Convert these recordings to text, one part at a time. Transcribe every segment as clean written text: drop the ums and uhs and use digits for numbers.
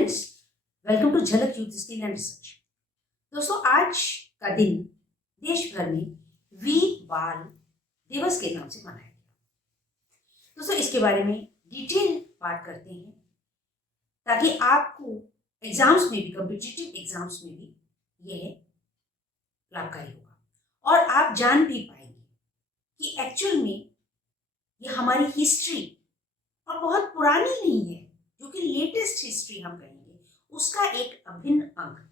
Friends, welcome to झलक youth skill and research. दोस्तों, आज का दिन देश भर में वीर बाल दिवस के नाम से मनाया गया। दोस्तों, इसके बारे में डिटेल बात करते हैं ताकि आपको एग्जाम्स में भी, कॉम्पिटिटिव एग्जाम्स में भी यह लाभकारी होगा और आप जान भी पाएंगे कि एक्चुअल में ये हमारी हिस्ट्री और बहुत पुरानी नहीं है, जो कि लेटेस्ट हिस्ट्री हम कहेंगे, उसका एक अभिन्न अंग है।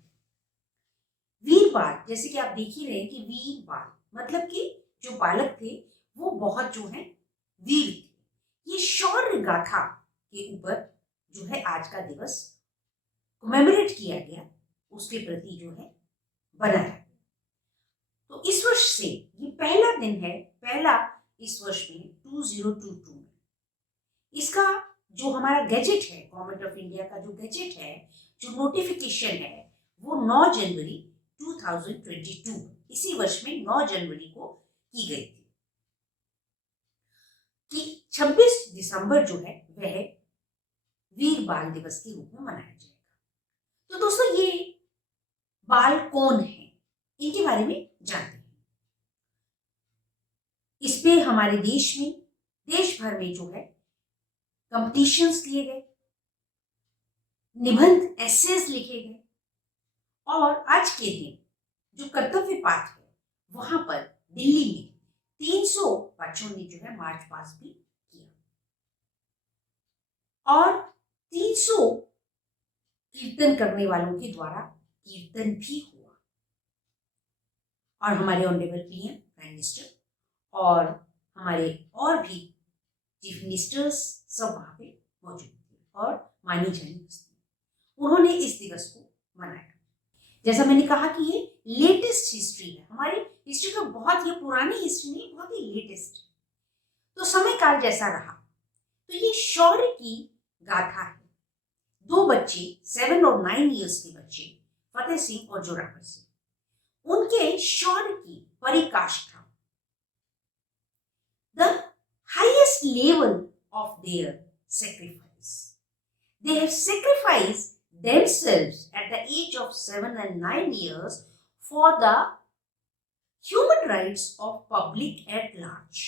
वीर बाल, जैसे कि आप देख ही रहे हैं कि वीर बाल मतलब कि जो बालक थे वो बहुत जो है वीर थे। ये शौर्य गाथा के ऊपर जो है आज का दिवस कमेमोरेट किया गया, उसके प्रति जो है बनाया। तो इस वर्ष से ये पहला दिन है, पहला इस वर्ष में 2022 में। इसका जो हमारा गैजेट है, गवर्नमेंट ऑफ इंडिया का जो गैजेट है, जो नोटिफिकेशन है, वो 9 जनवरी 2022 इसी वर्ष में 9 जनवरी को की गई थी कि 26 दिसंबर जो है वह वीर बाल दिवस के रूप में मनाया जाएगा। तो दोस्तों, ये बाल कौन है, इनके बारे में जानते हैं। इस पे हमारे देश में, देश भर में जो है कंपटीशंस लिए गए, निबंध एसेज लिखे गए और आज के दिन जो कर्तव्य पाठ है वहां पर दिल्ली में 300 बच्चों ने जो है मार्च पास भी किया और 300 कीर्तन करने वालों के द्वारा कीर्तन भी हुआ और हमारे ऑनरेबल पीएम, प्राइम मिनिस्टर और हमारे और भी चीफ मिनिस्टर्स सब वहां पे मौजूद थे और मानी जानी हस्ती, उन्होंने इस दिवस को मनाया। जैसा मैंने कहा कि ये लेटेस्ट हिस्ट्री है, हमारी हिस्ट्री का बहुत, ये पुरानी हिस्ट्री नहीं, बहुत ही लेटेस्ट। तो समय काल जैसा रहा, तो ये शौर्य की गाथा है। 2 बच्चे, 7 और 9 इयर्स के बच्चे, फतेह सिंह और जोरावर सिंह, उनके शौर्य की पराकाष्ठा, the highest level of their sacrifice. They have sacrificed themselves at the age of 7 and 9 years for the human rights of public at large.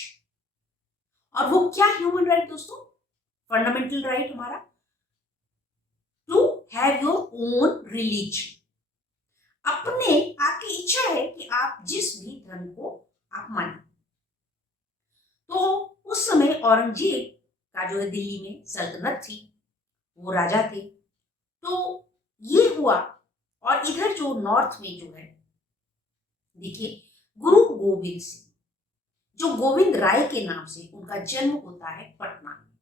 और वो क्या ह्यूमन राइट दोस्तों? फंडामेंटल राइट हमारा to have your own religion. अपने, आपकी इच्छा है कि आप जिस भी धर्म को आप माने। तो उस समय औरंगजेब का जो है दिल्ली में सल्तनत थी, वो राजा थे। तो ये हुआ और इधर जो नॉर्थ में जो है देखिए, गुरु गोविंद सिंह, जो गोविंद राय के नाम से उनका जन्म होता है पटना में,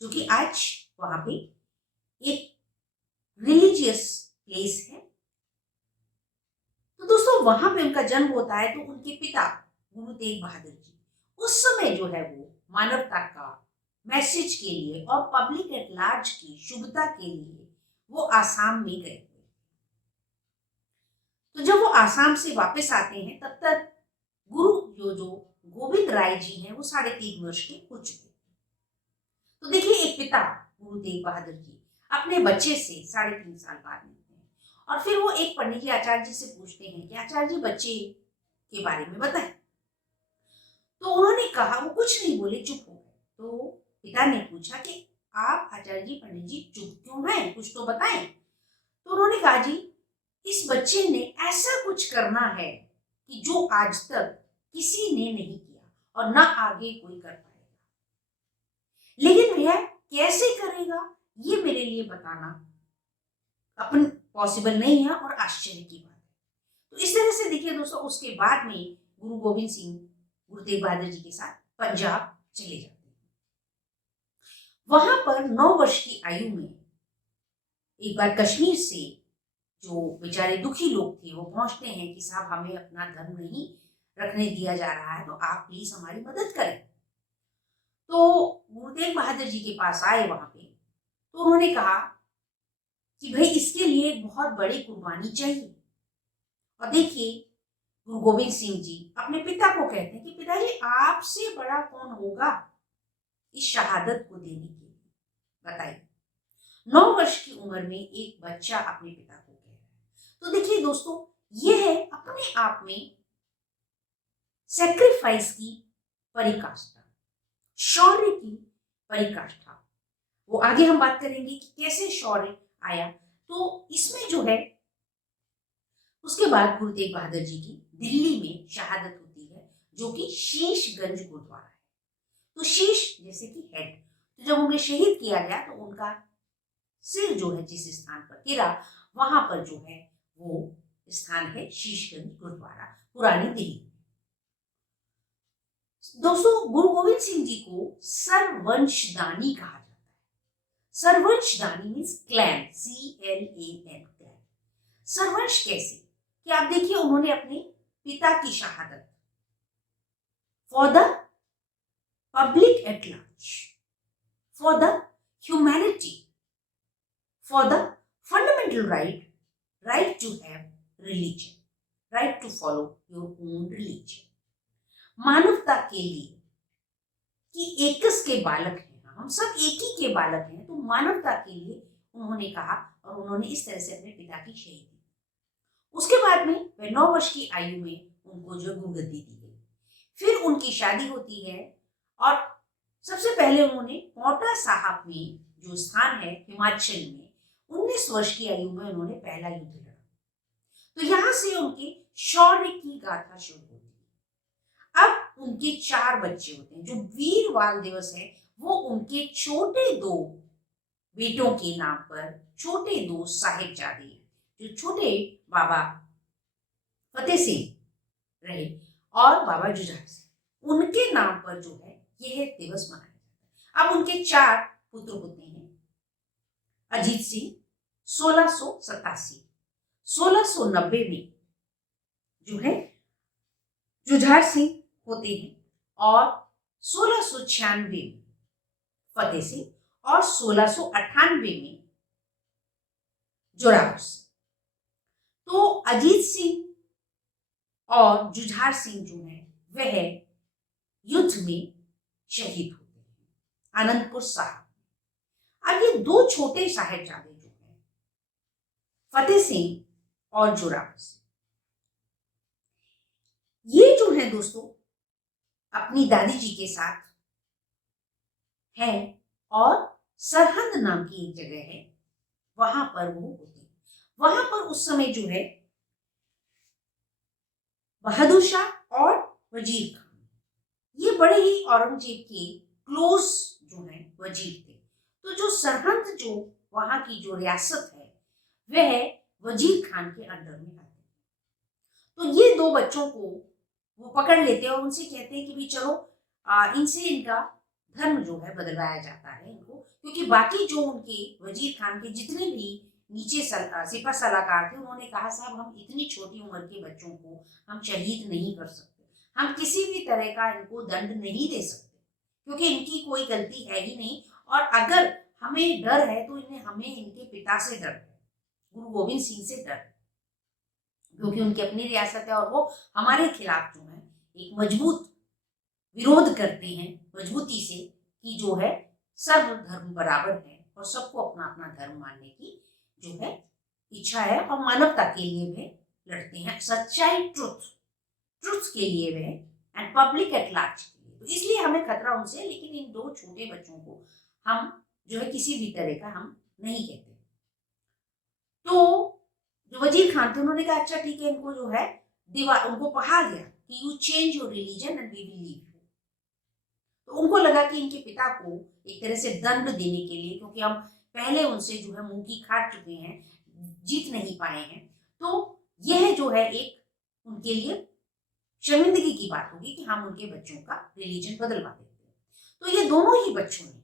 जो कि आज वहां पे एक रिलीजियस प्लेस है। तो दोस्तों, वहां पे उनका जन्म होता है। तो उनके पिता गुरु तेग बहादुर जी उस समय जो है वो मानवता का मैसेज के लिए और पब्लिक एट लार्ज की शुभता के लिए वो आसाम में गए। तो जब वो आसाम से वापस आते हैं, तब तक गुरु जो गोविंद राय जी हैं वो 3.5 वर्ष के हो चुके। तो देखिए, एक पिता गुरु तेग बहादुर जी अपने बच्चे से 3.5 साल बाद मिलते हैं और फिर वो एक पंडित जी आचार्य जी से पूछते हैं कि आचार्य जी, बच्चे के बारे में बताएं। तो उन्होंने कहा, वो कुछ नहीं बोले, चुप हो गए। तो पिता ने पूछा कि आप आचार्य जी, पंडित जी चुप क्यों हैं, कुछ तो बताएं। तो उन्होंने कहा, जी इस बच्चे ने ऐसा कुछ करना है कि जो आज तक किसी ने नहीं किया और ना आगे कोई कर पाएगा, लेकिन वह कैसे करेगा ये मेरे लिए बताना अपन पॉसिबल नहीं है और आश्चर्य की बात है। तो इस तरह से देखिए दोस्तों, उसके बाद में गुरु गोविंद सिंह गुरु तेग बहादुर जी के साथ पंजाब चले जाते हैं। वहां पर 9 वर्ष की आयु में एक बार कश्मीर से जो बेचारे दुखी लोग थे वो पहुंचते हैं कि साहब, हमें अपना धर्म नहीं रखने दिया जा रहा है, तो आप प्लीज हमारी मदद करें। तो गुरु तेग बहादुर जी के पास आए वहां पे, तो उन्होंने कहा कि भाई, इसके लिए बहुत बड़ी कुर्बानी चाहिए। और देखिए, गुरु गोविंद सिंह जी अपने पिता को कहते हैं कि पिताजी, आपसे बड़ा कौन होगा इस शहादत को देने के लिए, बताइए। 9 वर्ष की उम्र में एक बच्चा अपने पिता को कह रहा है। तो देखिए दोस्तों, यह है अपने आप में सैक्रिफाइस की परिकाष्ठा, शौर्य की परिकाष्ठा। वो आगे हम बात करेंगे कि कैसे शौर्य आया। तो इसमें जो है, उसके बाद गुरु तेग बहादुर जी की दिल्ली में शहादत होती है, जो कि शीशगंज गुरुद्वारा है। तो शीश जैसे कि हेड, तो जब उन्हें शहीद किया गया तो उनका सिर जो है जिस स्थान पर गिरा, वहां पर जो है वो स्थान है शीशगंज गुरुद्वारा, पुरानी दिल्ली। दोस्तों, गुरु गोविंद सिंह जी को सरवंशदानी कहा जाता है। सरवंशदानी मीन्स क्लैन, CLAN, क्लैन। सरवंश कैसे कि आप देखिए, उन्होंने अपने पिता की शहादत for the public at large, for the humanity, for the fundamental right to have religion, right to follow your own religion, मानवता के लिए कि एकस के बालक हैं, हम सब एक ही के बालक हैं, तो मानवता के लिए उन्होंने कहा और उन्होंने इस तरह से अपने पिता की शहीद दी। उसके बाद में वह 9 वर्ष की आयु में उनको जो गुरुगद्दी दी गई। फिर उनकी शादी होती है और सबसे पहले उन्होंने पौंटा साहब में जो स्थान है हिमाचल में 19 वर्ष की आयु में उन्होंने पहला युद्ध लड़ा। तो यहां से उनके शौर्य की गाथा शुरू होती है। अब उनके 4 बच्चे होते हैं। जो वीर बाल दिवस है वो उनके छोटे 2 बेटों के नाम पर, छोटे 2 साहिबजादे, जो छोटे बाबा फतेह सिंह रहे और बाबा जुझार सिंह, उनके नाम पर जो है यह दिवस मनाया जाता है। अब उनके 4 पुत्र होते हैं। अजीत सिंह 1687, 1690 में जो है जुझार सिंह होते हैं और 1696 में फतेह सिंह और 1698 में जोरावर सिंह। तो अजीत सिंह और जुझार सिंह जो है वह युद्ध में शहीद होते हैं आनंदपुर साहब। अब ये 2 छोटे साहिबजादे जो है फतेह सिंह और जोरावर सिंह, ये जो है दोस्तों अपनी दादी जी के साथ है और सरहंद नाम की एक जगह है, वहां पर वो होते हैं। वहां पर उस समय जो है बहादुर शाह और वजीर खान, ये बड़े ही औरंगजेब के क्लोज जो है वजीर थे। तो जो सरहंद, जो वहां की जो रियासत है, वह वजीर खान के अंडर में आती है। तो ये 2 बच्चों को वो पकड़ लेते हैं और उनसे कहते हैं कि भी चलो इनसे इनका धर्म जो है बदलवाया जाता है इनको, क्योंकि बाकी जो उनके वजीर खान के जितने भी नीचे सिपह सलाहकार थे, उन्होंने कहा साहब हम इतनी छोटी उम्र के बच्चों को हम शहीद नहीं कर सकते, हम किसी भी तरह का इनको दंड नहीं दे सकते, क्योंकि इनकी कोई गलती है ही नहीं। और अगर हमें डर है तो हमें इनके पिता से डर है, गुरु गोविंद सिंह से डर, क्योंकि उनकी अपनी रियासत है और वो हमारे खिलाफ जो है एक मजबूत विरोध करते हैं मजबूती से कि जो है सर्व धर्म बराबर है और सबको अपना अपना धर्म मानने की जो है इच्छा है और मानवता के लिए वे लड़ते हैं, सच्चाई, ट्रुथ के लिए way and public at large के लिए। तो इसलिए हमें खतरा उनसे, लेकिन इन 2 छोटे बच्चों को हम जो है किसी भी तरह का हम नहीं कहते। तो जो वजीर खान थे उन्होंने कहा अच्छा ठीक है, इनको जो है दीवार उनको कहा गया कि you change your religion and we will leave you. तो उनको लगा कि इनके पिता को एक तरह से दंड देने के लिए, क्योंकि हम पहले उनसे जो है मुंह की खाट चुके हैं, जीत नहीं पाए हैं, तो यह जो है एक उनके लिए शर्मिंदगी की बात होगी कि हम उनके बच्चों का रिलीजन बदलवा देते हैं। तो ये दोनों ही बच्चों ने,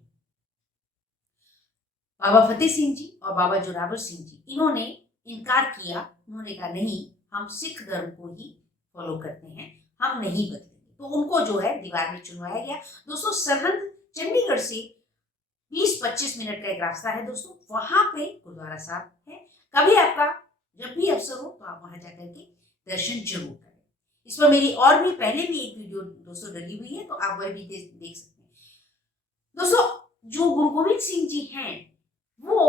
बाबा फतेह सिंह जी और बाबा जोरावर सिंह जी, इन्होंने इनकार किया। उन्होंने कहा नहीं, हम सिख धर्म को ही फॉलो करते हैं, हम नहीं बदलेंगे। तो उनको जो है दीवार में चुनवाया गया। दोस्तों, सरहंद चंडीगढ़ से 20-25 मिनट का एक रास्ता है दोस्तों, वहां पे गुरुद्वारा साहब है। कभी आपका जब भी अवसर हो तो आप वहां जाकर के दर्शन जरूर करें। इस पर मेरी और भी पहले भी एक वीडियो दोस्तों डली हुई है, तो आप वह भी देख सकते हैं। दोस्तों, जो गुरु गोविंद सिंह जी हैं वो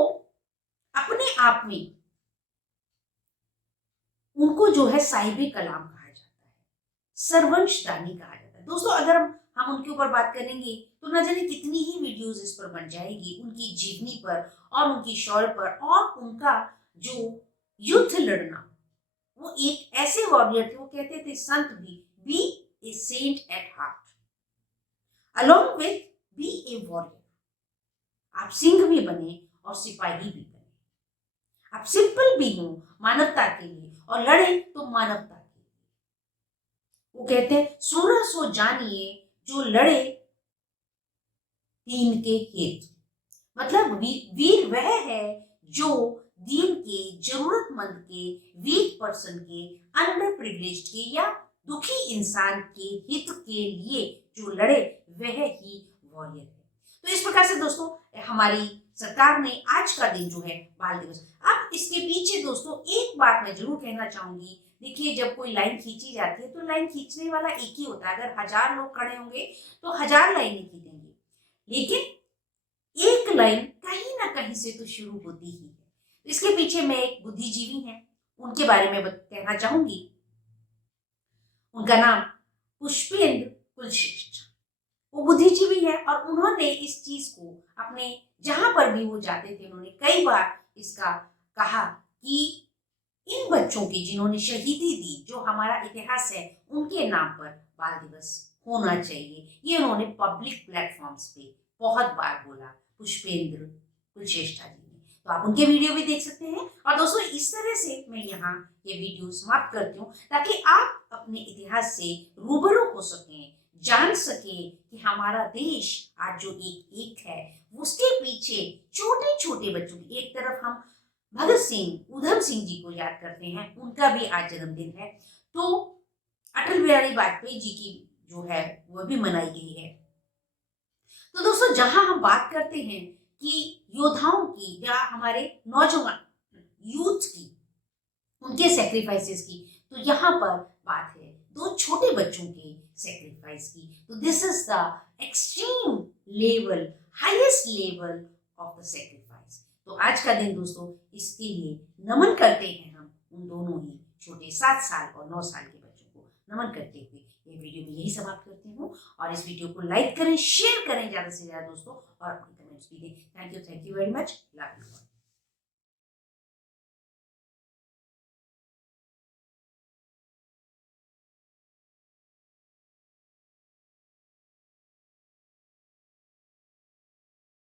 अपने आप में उनको जो है साहिब कलाम कहा जाता है, सर्वंशदानी कहा जाता है। दोस्तों अगर हम उनके ऊपर बात करेंगे तो न जाने कितनी ही वीडियोस इस पर बन जाएगी, उनकी जीवनी पर और उनकी शौर्य पर और उनका जो युद्ध लड़ना। वो एक ऐसे वॉरियर थे, वो कहते थे संत be a saint at heart along with be a warrior. आप सिंह भी बने और सिपाही भी बने, आप सिंपल भी हो मानवता के लिए और लड़े तो मानवता के लिए। वो कहते हैं सूरा सो जानिए जो लड़े दीन के हित। मतलब वीर वह है जो दीन के, जरूरतमंद के, वीक पर्सन के, अंडर प्रिविलेज्ड के या दुखी इंसान के हित के लिए जो लड़े वह ही वॉरियर है। तो इस प्रकार से दोस्तों हमारी सरकार ने आज का दिन जो है बाल दिवस। अब इसके पीछे दोस्तों एक बात मैं जरूर कहना चाहूंगी। देखिए जब कोई लाइन खींची जाती है तो लाइन खींचने वाला एक ही होता है। अगर 1000 लोग खड़े होंगे तो 1000 लाइनें खींचेंगे, लेकिन एक लाइन कहीं ना कहीं से तो शुरू होती ही है। इसके पीछे में एक बुद्धिजीवी है, उनके बारे में कहना चाहूंगी। उनका नाम पुष्पेंद्र कुलश्रेष्ठ। वो बुद्धिजीवी है और उन्होंने इस चीज को अपने जहां पर भी वो जाते थे उन्होंने कई बार इसका कहा कि इन बच्चों की जिन्होंने शहीदी दी, जो हमारा इतिहास है, उनके नाम पर बाल दिवस होना चाहिए। ये उन्होंने पब्लिक प्लेटफॉर्म्स पे बहुत बार बोला, पुष्पेंद्र कुलश्रेष्ठा जी ने। तो आप उनके वीडियो भी देख सकते हैं। और दोस्तों इस तरह से मैं यहाँ ये वीडियो समाप्त करती हूँ ताकि आप अपने इतिहास से रूबरू हो सकें, जान सके कि हमारा देश आज जो एक है उसके पीछे छोटे छोटे बच्चों की, एक तरफ हम भगत सिंह, उधम सिंह जी को याद करते हैं, उनका भी आज जन्मदिन है, तो अटल बिहारी वाजपेयी जी की जो है वो भी मनाई गई है। तो दोस्तों जहां हम बात करते हैं कि योद्धाओं की या हमारे नौजवान यूथ की, उनके सेक्रीफाइसेस की, तो यहाँ पर बात है दो छोटे बच्चों के सेक्रीफाइस की। तो this is the extreme level, highest level of the sacrifice. तो आज का दिन दोस्तों इसके लिए नमन करते हैं हम उन दोनों ही छोटे 7 साल और 9 साल के बच्चों को नमन करते हुए ये वीडियो में यही समाप्त करती हूँ। और इस वीडियो को लाइक करें, शेयर करें ज्यादा से ज्यादा दोस्तों, और अपने कमेंट्स भी दें। Thank you very much, love you.